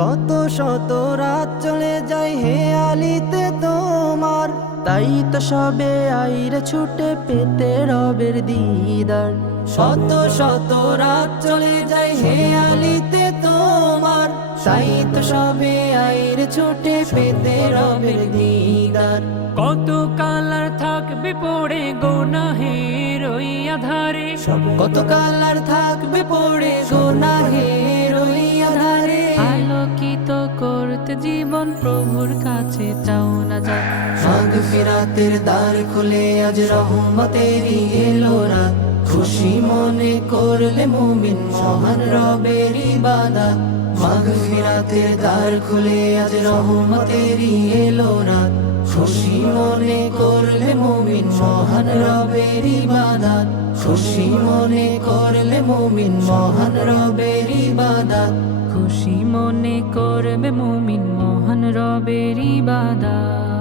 কত শত রাত চলে যায় হেয়ালিতে তোমার, তাই তো সবে আইরে ছুটে পেতে রবের দিদার। শত শত রাত চলে যায় হেয়ালিতে তোমার, তাই তো সবে আইরে ছুটে পেতে রবের দিদার। কত কালার থাকবে পড়ে গুনাহের ওই আধারে, কত কালার থাকবে পড়ে গুনাহের ওই আধারে। আলোকিত করতে জীবন প্রভুর কাছে চাও না যায়। মাগফিরাতের দ্বার খুলে আজ রহমতেরই এলো রাত, খুশি মনে করলে মুমিন মহান রবের ইবাদত। মাগফিরাতের দ্বার খুলে আজ রহমতেরই এলো রাত, খুশি মনে করলে মুমিন মহান রবের ইবাদত। খুশি মনে করলে মুমিন মহান রবের ইবাদত। খুশি মনে করবে মুমিন মহান রবের ইবাদত।